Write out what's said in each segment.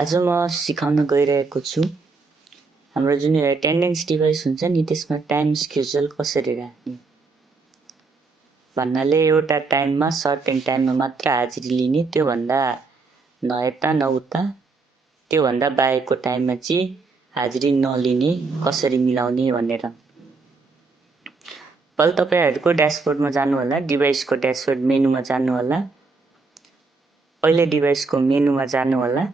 आज म सिकाउन गइरहेको छु हाम्रो जुन एटेन्डेन्स डिभाइस हुन्छ नि त्यसमा टाइम स्केड्युल कसरी राख्ने भन्नाले एउटा टाइममा सर्टेन टाइममा मात्र हाजिरी लिने, त्योभन्दा नयता नउता त्योभन्दा बाहेकको टाइममा चाहिँ हाजिरी नलिने कसरी मिलाउने भनेर। पहिला तपाईहरुको ड्यासबोर्डमा जानु होला, डिभाइसको ड्यासबोर्ड मेनुमा जानु होला। पहिले डिभाइसको मेनुमा जानु होला।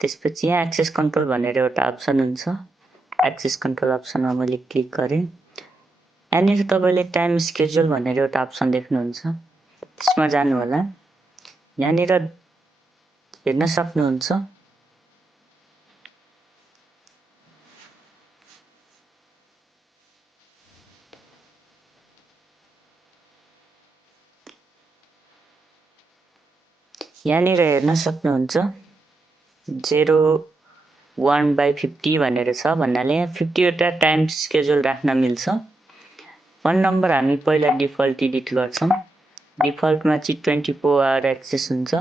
त्यसपछि यहाँ एक्सेस कन्ट्रोल भनेर एउटा अप्सन हुन्छ। एक्सेस कन्ट्रोल अप्सनमा मैले क्लिक गरेँ। यहाँनिर तपाईले टाइम स्केड्युल भनेर एउटा अप्सन देख्नुहुन्छ। त्यसमा जानु होला। यहाँनिर हेर्न सक्नुहुन्छ यहाँनिर हेर्न सक्नुहुन्छ 01/50 भनेर छ, भन्नाले 50 वटा टाइम स्केड्युल राख्न मिल्छ। फोन नम्बर हामी पहिला डिफल्ट एडिट गर्छौं। डिफल्टमा चाहिँ 24 आवर एक्सेस हुन्छ।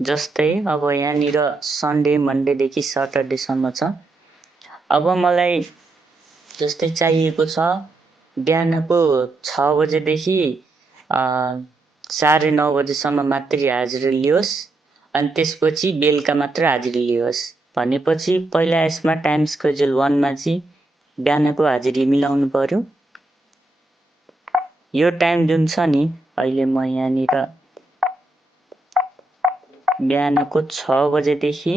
जस्तै अब यहाँनिर सन्डे मन्डे देखि सटरडे सम्म छ। अब मलाई जस्तै चाहिएको छ बिहानको 6 बजेदेखि 9:30 बजेसम्म मात्रै हाजिरी लियोस् अनि त्यसपछि बेलुका मात्र हाजिरी लियोस् भनेपछि पहिला यसमा टाइम स्केड्युल 1 मा चाहिँ बिहानको हाजिरी मिलाउनु पर्यो। यो टाइम जुन छ नि अहिले म यहाँनिर बिहानको 6 बजेदेखि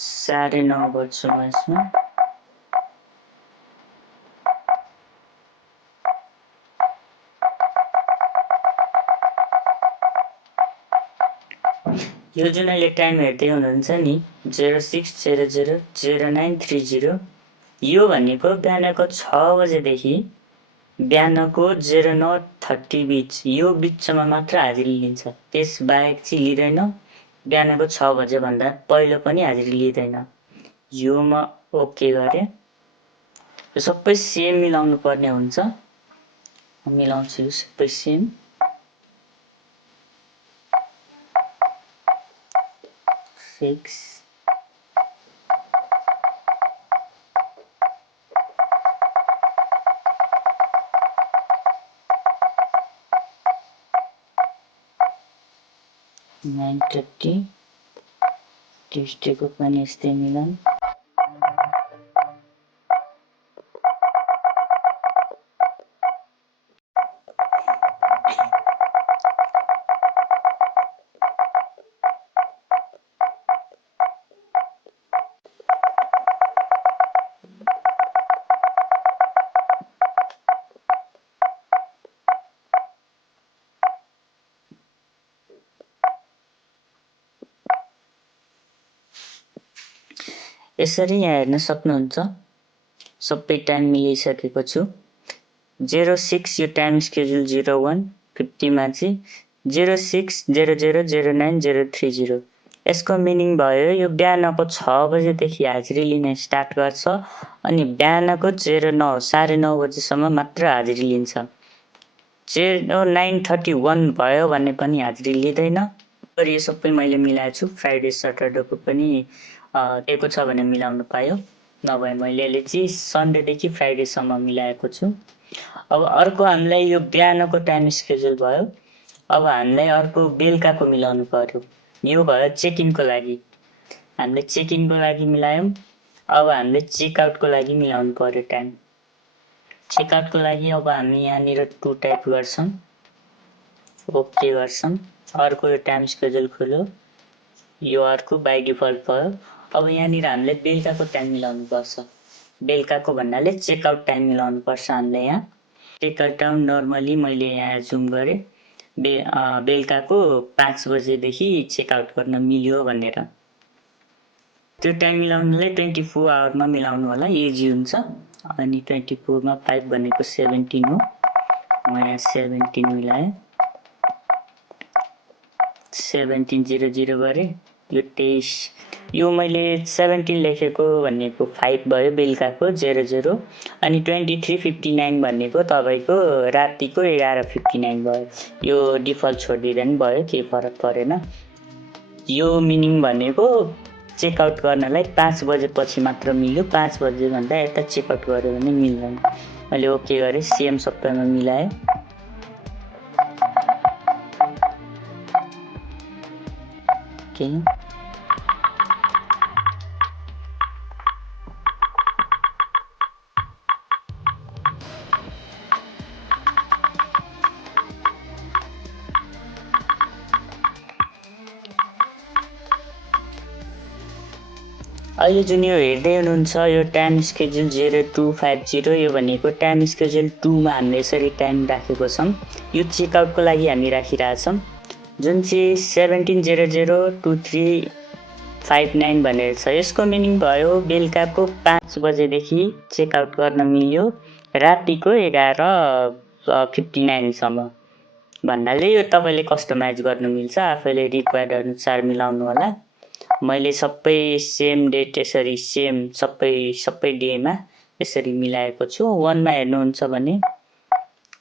9:30 बजेसम्म यसमा यो जुन अहिले टाइम हेर्दै हुनुहुन्छ नि 06:00:09:30 यो भनेको बिहानको 6 बजेदेखि बिहानको 09:30 बीच यो बीचमा मात्र हाजिरी लिन्छ। त्यस बाहेक चाहिँ लिँदैन। बिहानको 6 बजे भन्दा पहिलो पनि हाजिरी लिँदैन। यो म ओके गरे। यो सबै सेम मिलाउनु पर्ने हुन्छ। मिलाउँछु यो सबै सेम। फिक्स ट्युसडेको पनि यस्तै मिलाउँ। यसरी यहाँ हेर्न सक्नुहुन्छ सबै टाइम मिलाइसकेको छु। 06 यो टाइम स्केड्युल 01 50 मा चाहिँ 06:00:09:30 यसको मिनिङ भयो यो बिहानको 6 बजेदेखि हाजिरी लिन स्टार्ट गर्छ अनि बिहानको 9:30 बजेसम्म मात्र हाजिरी लिन्छ। 09:31 भयो भने पनि हाजिरी लिँदैन। यो सबै मैले मिलाएको छु। फ्राइडे सटरडेको पनि दिएको छ भने मिलाउन पायो, नभए मैले अहिले चाहिँ सन्डेदेखि फ्राइडेसम्म मिलाएको छु। अब अर्को हामीलाई यो बिहानको टाइम स्केड्युल भयो। अब हामीलाई अर्को बेलुकाको मिलाउनु पर्यो। यो भयो चेक इनको लागि। हामीले चेक इनको लागि मिलायौं। अब हामीले चेक आउटको लागि मिलाउनु पर्यो टाइम। चेक आउटको लागि अब हामी यहाँनिर 2 टाइप गर्छौं। ओके गर्छौं। अर्को यो टाइम स्केड्युल खोल्यो। यो अर्को बाइ डिफल्ट भयो। अब यहाँनिर हामीले बेलुकाको टाइम मिलाउनु पर्छ। बेलुकाको भन्नाले चेक आउट टाइम मिलाउनु पर्छ हामीले यहाँ। चेक आउट टाइम नर्मली मैले यहाँ जुम गरे बेलुकाको 5 बजेदेखि चेक आउट गर्न मिल्यो भनेर। त्यो टाइम मिलाउनलाई 24 आवरमा मिलाउनु होला, इजी हुन्छ। अनि 24 मा 5 भनेको 17 हो। म यहाँ 17 मिलाएँ। 17:00 गरे। यो 23 यो मैले 17 लेखेको भनेको 5 भयो बेलुकाको 00 अनि 23:59 भनेको तपाईँको रातिको 11:59 भयो। यो डिफल्ट छोडिदिँदा पनि भयो, केही फरक परेन। यो मिनिङ भनेको चेकआउट गर्नलाई 5 बजेपछि मात्र मिल्यो, 5 बजेभन्दा यता चेकआउट गऱ्यो भने मिल्दैन। मैले ओके गरेँ, सेम सबैमा मिलाएँ। ओके अहिले जुन यो हेर्दै हुनुहुन्छ यो टाइम स्केड्युल 0250 यो भनेको टाइम स्केड्युल 2मा हामीले यसरी टाइम राखेको छौँ। यो चेकआउटको लागि हामी राखिरहेछौँ। जुन चाहिँ 17:00-23:59 भनेर छ, यसको मिनिङ भयो बेलुकाको 5 बजेदेखि चेकआउट गर्न मिल्यो रातिको 11:59सम्म भन्नाले यो तपाईँले कस्टमाइज गर्नु मिल्छ, आफैले रिक्वायर्ड अनुसार मिलाउनु होला। मैले सबै सेम डेट यसरी सेम सबै डेमा यसरी मिलाएको छु। 1मा हेर्नुहुन्छ भने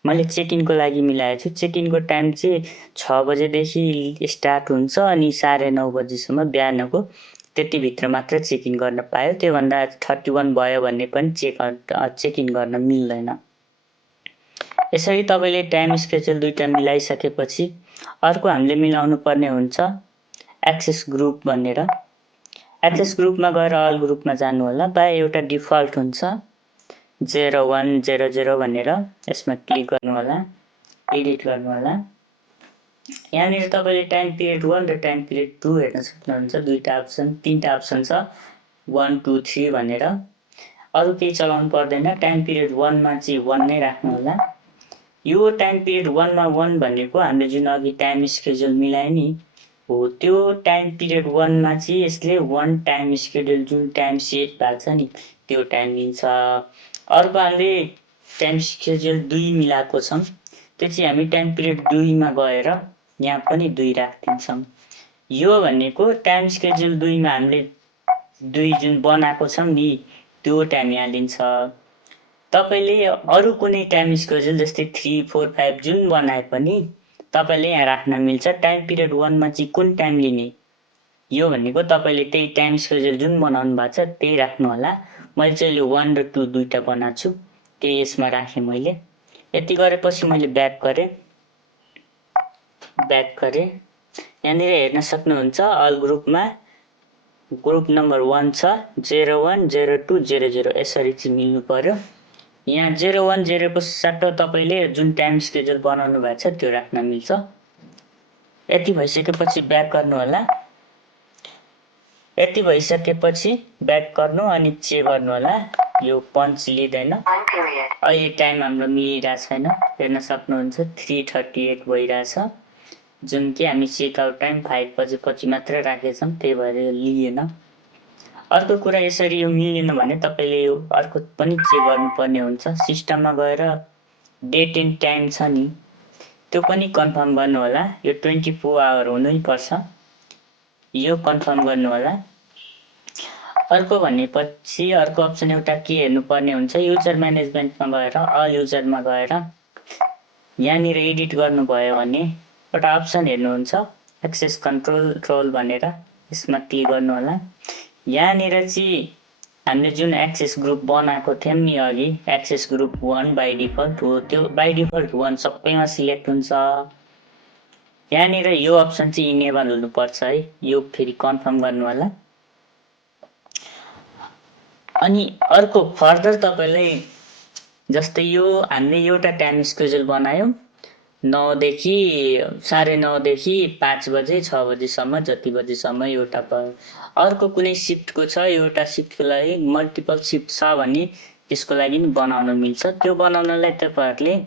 मैले चेक इनको लागि मिलाएको छु। चेक इनको टाइम चाहिँ 6 बजेदेखि स्टार्ट हुन्छ अनि 9:30 बजीसम्म बिहानको, त्यतिभित्र मात्र चेक इन गर्न पायो। त्योभन्दा 31 भयो भने पनि चेक इन गर्न मिल्दैन। यसरी तपाईँले टाइम स्केड्युल दुईटा मिलाइसकेपछि अर्को हामीले मिलाउनु पर्ने हुन्छ एक्सेस ग्रुप भनेर। एक्सेस ग्रुपमा गएर अल ग्रुपमा जानु होला। बाई एउटा डिफल्ट हुन्छ 0100 भनेर, यसमा क्लिक गर्नु होला, एडिट गर्नु होला। यहाँनिर तपाईँले टाइम पिरियड 1 र टाइम पिरियड 2 हेर्न सक्नुहुन्छ। तीनटा अप्सन छ 1 2 3 भनेर। अरू केही चलाउनु पर्दैन। टाइम पिरियड 1मा चाहिँ 1 नै राख्नु होला। यो टाइम पिरियड 1मा 1 भनेको हामीले जुन अघि टाइम स्केड्युल मिलायो नि हो, त्यो टाइम पिरियड 1मा चाहिँ यसले 1 टाइम स्केड्युल जुन टाइम सेट भएको छ नि त्यो टाइम लिन्छ। अर्को हामीले टाइम स्केड्युल 2 मिलाएको छौँ, त्यो चाहिँ हामी टाइम पिरियड 2मा गएर यहाँ पनि 2 राखिदिन्छौँ। यो भनेको टाइम स्केड्युल 2मा हामीले 2 जुन बनाएको छौँ नि त्यो टाइम यहाँ लिन्छ। तपाईँले अरू कुनै टाइम स्केड्युल जस्तै 3 4 5 जुन बनाए पनि तपाईँले यहाँ राख्न मिल्छ। टाइम पिरियड 1मा चाहिँ कुन टाइम लिने, यो भनेको तपाईँले त्यही टाइम स्केड्युल जुन बनाउनु भएको छ त्यही राख्नु होला। मैले चाहिँ 1 र 2 दुईटा बनाएको छु, त्यही यसमा राखेँ मैले। यति गरेपछि मैले ब्याक गरेँ। यहाँनिर हेर्न सक्नुहुन्छ अल ग्रुपमा ग्रुप नम्बर 1 छ 01 02 00, यसरी चाहिँ मिल्नु पर्यो। यहाँ 01 0 को साटो तपाईँले जुन टाइम स्केड्युल बनाउनु भएको छ त्यो राख्न मिल्छ। यति भइसकेपछि ब्याक गर्नु होला। यति भइसकेपछि ब्याक गर्नु अनि चेक गर्नु होला। यो पञ्च लिँदैन। अहिले टाइम हाम्रो मिलिरहेको छैन, हेर्न सक्नुहुन्छ 3:38 भइरहेछ, जुन कि हामी चेकआउट टाइम 5 बजेपछि मात्र राखेछौँ, त्यही भएर यो लिएन। अर्को कुरा यसरी यो मिलेन भने तपाईँले यो अर्को पनि चेक गर्नुपर्ने हुन्छ। सिस्टममा गएर डेट एन्ड टाइम छ नि त्यो पनि कन्फर्म गर्नु होला। यो 24 आवर हुनैपर्छ, यो कन्फर्म गर्नु होला। अर्को भनेपछि अर्को अप्सन एउटा के हेर्नुपर्ने हुन्छ, युजर म्यानेजमेन्टमा गएर अल युजरमा गएर यहाँनिर एडिट गर्नुभयो भने एउटा अप्सन हेर्नुहुन्छ एक्सेस कन्ट्रोल भनेर, यसमा क्लिक गर्नु होला। यहाँनिर चाहिँ हामीले जुन एक्सेस ग्रुप बनाएको थियौँ नि अघि, एक्सेस ग्रुप 1 बाई डिफल्ट हो, त्यो बाई डिफल्ट 1 सबैमा सिलेक्ट हुन्छ। यहाँनिर यो अप्सन चाहिँ इनेबल हुनुपर्छ है, यो फेरि कन्फर्म गर्नु होला। अनि अर्को फर्दर तपाईँलाई जस्तै यो हामीले एउटा टाइम स्केड्युल बनायौँ 9 देखि 9:30 देखि 5 बजे 6 बजेसम्म, जति बजेसम्म एउटा भयो। अर्को कुनै सिफ्टको छ, एउटा सिफ्टको लागि मल्टिपल सिफ्ट छ भने त्यसको लागि पनि बनाउन मिल्छ। त्यो बनाउनलाई तपाईँहरूले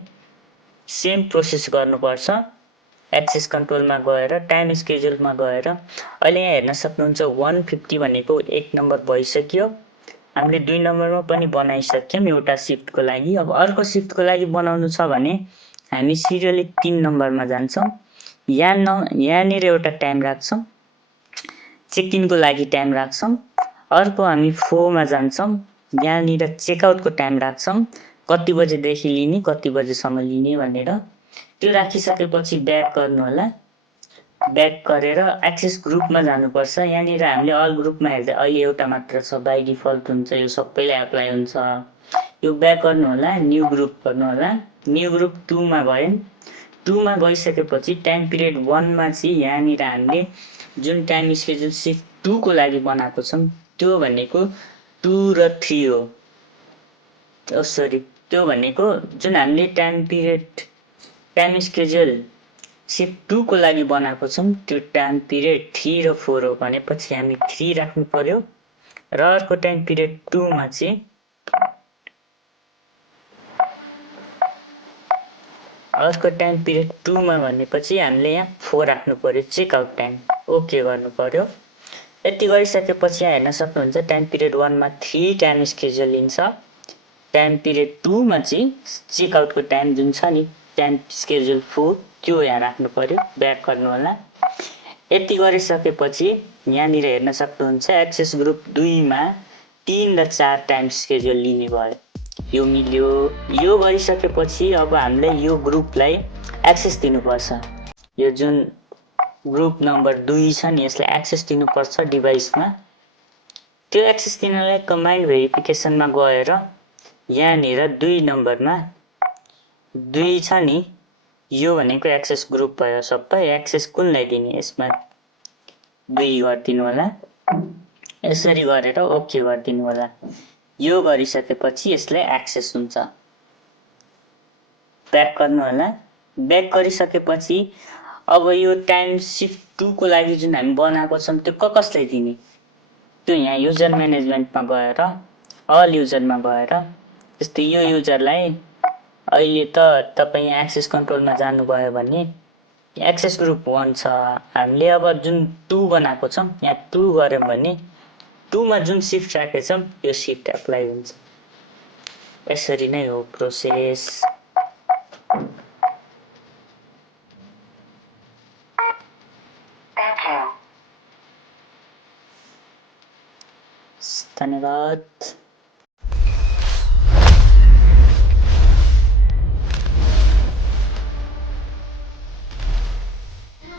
सेम प्रोसेस गर्नुपर्छ। एक्सेस कन्ट्रोलमा गएर टाइम स्केड्युलमा गएर अहिले यहाँ हेर्न सक्नुहुन्छ 150 भनेको 1 नम्बर भइसक्यो। हामीले 2 नम्बरमा पनि बनाइसक्यौँ एउटा सिफ्टको लागि। अब अर्को सिफ्टको लागि बनाउनु छ भने हामी सिरियली 3 नम्बरमा जान्छौँ। यहाँनिर एउटा टाइम राख्छौँ। चेक इनको लागि टाइम राख्छौँ। अर्को हामी फोमा जान्छौँ, यहाँनिर चेकआउटको टाइम राख्छौँ, कति बजेदेखि लिने कति बजेसम्म लिने भनेर। त्यो राखिसकेपछि ब्याक गर्नु होला। ब्याक गरेर एक्सेस ग्रुपमा जानुपर्छ। यहाँनिर हामीले अल ग्रुपमा हेर्दा अहिले एउटा मात्र छ, बाई डिफल्ट हुन्छ, यो सबैलाई एप्लाई हुन्छ। यो ब्याक गर्नु होला, न्यू ग्रुप गर्नु होला। न्यू ग्रुप 2 मा गयौँ। 2 मा गइसकेपछि टाइम पिरियड 1 मा चाहिँ यहाँनिर हामीले जुन टाइम स्केड्युल सिफ्ट 2 को लागि बनाएको छौँ त्यो भनेको 2 र 3 हो। त्यो भनेको जुन हामीले टाइम स्केड्युल सिफ्ट 2 को लागि बनाएको छौँ त्यो टाइम पिरियड 3 र 4 हो भनेपछि हामी 3 राख्नु पर्यो। र अर्को टाइम पिरियड 2 मा चाहिँ भनेपछि हामीले यहाँ 4 राख्नु पर्यो चेकआउट टाइम। ओके गर्नु पर्यो। यति गरिसकेपछि यहाँ हेर्न सक्नुहुन्छ टाइम पिरियड 1 मा 3 टाइम स्केड्युल लिन्छ। टाइम पिरियड 2 मा चाहिँ चेकआउटको टाइम जुन छ नि टाइम स्केड्युल 4 त्यो यहाँ राख्नु पर्यो। ब्याक गर्नु होला। यति गरिसकेपछि यहाँनिर हेर्न सक्नुहुन्छ एक्सेस ग्रुप 2 मा 3 र 4 टाइम स्केड्युल लिने भयो। यो मिल्यो। यो गरिसकेपछि अब हामीले यो ग्रुपलाई एक्सेस दिनुपर्छ। यो जुन ग्रुप नम्बर 2 छ नि यसलाई एक्सेस दिनुपर्छ डिभाइसमा। त्यो एक्सेस दिनलाई कमान्ड भेरिफिकेसनमा गएर यहाँनिर 2 नम्बरमा 2 छ नि यो भनेको एक्सेस ग्रुप भयो सबै। एक्सेस कुनलाई दिने यसमा 2 गरिदिनु होला। यसरी गरेर ओके गरिदिनु होला। यो गरिसकेपछि यसलाई एक्सेस हुन्छ। ब्याक गर्नु होला। ब्याक गरिसकेपछि अब यो टाइम सिफ्ट 2 को लागि जुन हामी बनाएको छौँ त्यो कसलाई दिने त्यो यहाँ युजर म्यानेजमेन्टमा गएर अल युजरमा गएर जस्तै यो युजरलाई अहिले त तपाईँ यहाँ एक्सेस कन्ट्रोलमा जानुभयो भने एक्सेस ग्रुप 1 छ। हामीले अब जुन 2 बनाएको छौँ यहाँ 2 गऱ्यौँ भने 2 मा जुन सिफ्ट राखेछौँ यो सिफ्ट एप्लाई हुन्छ। यसरी नै हो प्रोसेस। धन्यवाद।